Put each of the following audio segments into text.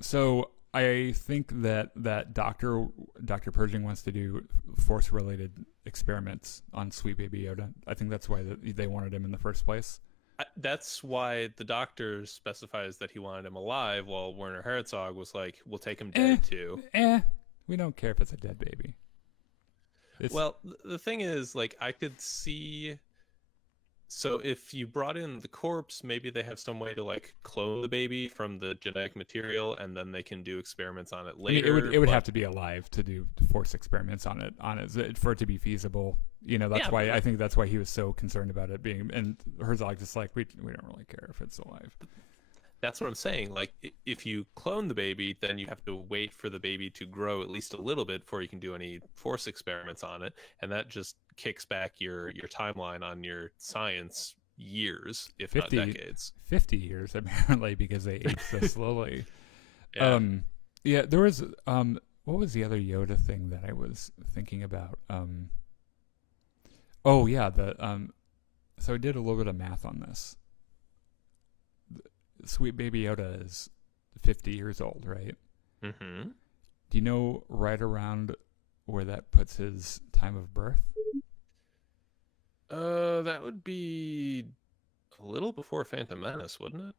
So I think that Doctor Purging wants to do Force related experiments on Sweet Baby Yoda. I think that's why they wanted him in the first place. That's why the doctor specifies that he wanted him alive, while Werner Herzog was like, "We'll take him Eh, dead too." we don't care if it's a dead baby. It's Well, the thing is, like, I could see. So if you brought in the corpse, maybe they have some way to like clone the baby from the genetic material, and then they can do experiments on it I mean, it would later. it would have But to be alive to do Force experiments on it for it to be feasible. That's yeah, why I think that's why he was so concerned about it being. And Herzog just like we don't really care if it's alive. that's what I'm saying. Like, if you clone the baby, then you have to wait for the baby to grow at least a little bit before you can do any force experiments on it, and that just kicks back your timeline on your science years, if not 50, decades. 50 years apparently because they age so slowly. Yeah. Yeah, there was what was the other Yoda thing that I was thinking about? Oh yeah, so I did a little bit of math on this. Sweet Baby Yoda is 50 years old, right? Mm-hmm. Do you know right around where that puts his time of birth? That would be a little before Phantom Menace, wouldn't it?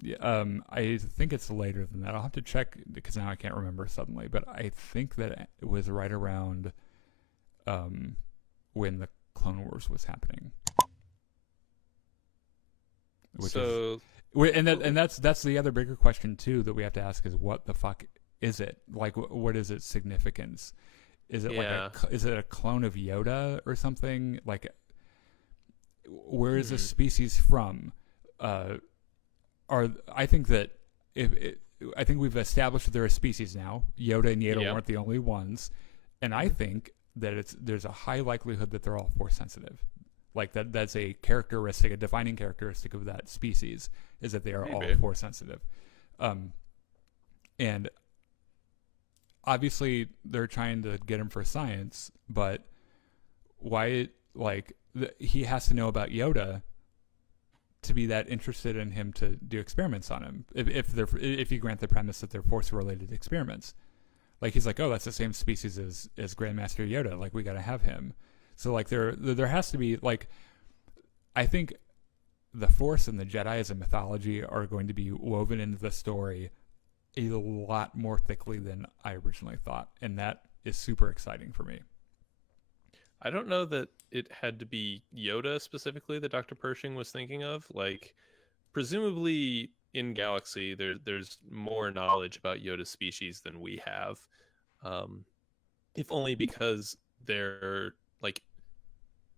Yeah, I think it's later than that. I'll have to check because now I can't remember suddenly. But I think that it was right around when the Clone Wars was happening, which So, that's the other bigger question too that we have to ask is what the fuck is it? Like, what is its significance? Is it yeah. is it a clone of Yoda or something? Like, where is this Hmm. species from? I think that I think we've established that they're a species now. Yoda and Yaddle Yep. weren't the only ones, and I think that there's a high likelihood that they're all force sensitive. Like that's a characteristic, a defining characteristic of that species is that they are all Maybe. force sensitive. And obviously they're trying to get him for science, but why? Like he has to know about Yoda to be that interested in him to do experiments on him. If you grant the premise that they're force related experiments, like he's like, oh, that's the same species as Grandmaster Yoda. Like we got to have him. So like there has to be like, I think the Force and the Jedi as a mythology are going to be woven into the story a lot more thickly than I originally thought, and that is super exciting for me. I don't know that it had to be Yoda specifically that Dr. Pershing was thinking of. Like, presumably in Galaxy, there's more knowledge about Yoda species than we have. Um, if only because they're like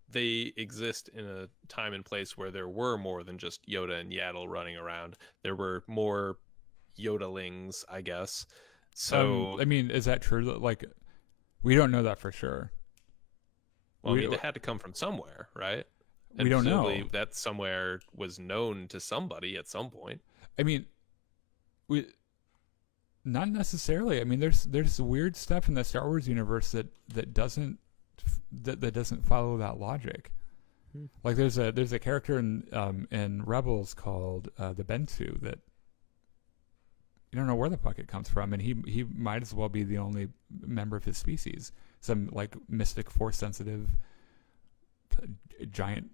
they exist in a time and place where there were more than just Yoda and Yaddle running around. There were more Yodelings, I guess. So, I mean, is that true? Like, we don't know that for sure. well, I mean, they had to come from somewhere, right? We And don't presumably know. that somewhere was known to somebody at some point. I mean, we not necessarily. I mean, there's weird stuff in the Star Wars universe that doesn't follow that logic. Hmm. Like there's a character in Rebels called the Bentu that you don't know where the fuck it comes from, and he might as well be the only member of his species. Some like mystic force sensitive giant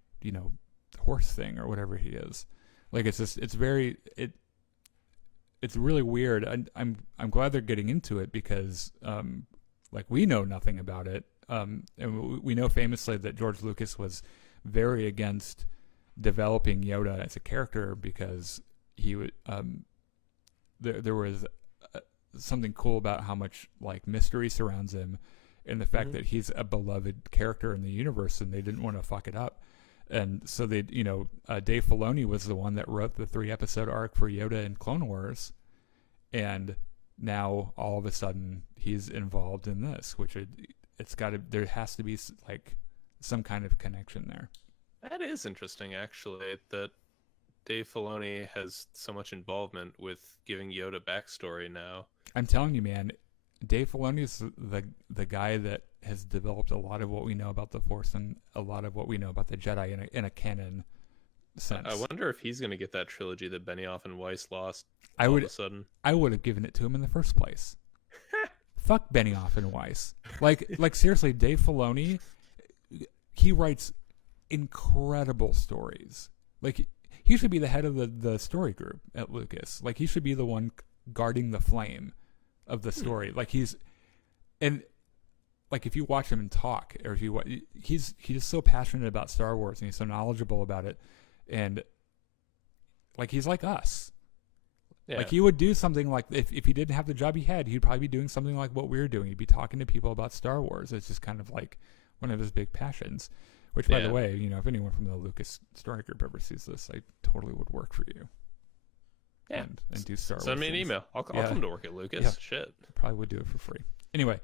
horse thing or whatever he is. Like it's really weird. I'm glad they're getting into it because like we know nothing about it. And we know famously that George Lucas was very against developing Yoda as a character because he would there was something cool about how much like mystery surrounds him and the fact that he's a beloved character in the universe and they didn't want to fuck it up. And so they, Dave Filoni was the one that wrote the 3-episode arc for Yoda in Clone Wars, and now all of a sudden he's involved in this, which there has to be like some kind of connection there. That is interesting, actually, that Dave Filoni has so much involvement with giving Yoda backstory now. I'm telling you, man, Dave Filoni is the guy that has developed a lot of what we know about the Force and a lot of what we know about the Jedi in a canon sense. I wonder if he's going to get that trilogy that Benioff and Weiss lost I all would, of a sudden. I would have given it to him in the first place. Fuck Benioff and Weiss. Like seriously, Dave Filoni, he writes incredible stories. Like, he should be the head of the story group at Lucas. Like, he should be the one guarding the flame of the story. Like, and like, if you watch him talk, or if you he's just so passionate about Star Wars, and he's so knowledgeable about it, and like, he's like us. Yeah. Like, he would do something like, if he didn't have the job he had, he'd probably be doing something like what we're doing. He'd be talking to people about Star Wars. It's just kind of like one of his big passions. Which, by the way, if anyone from the Lucas Story Group ever sees this, I totally would work for you. Yeah. And do Star Wars. Send me an things. email. I'll come to work at Lucas. Yeah. Shit. Probably would do it for free. Anyway,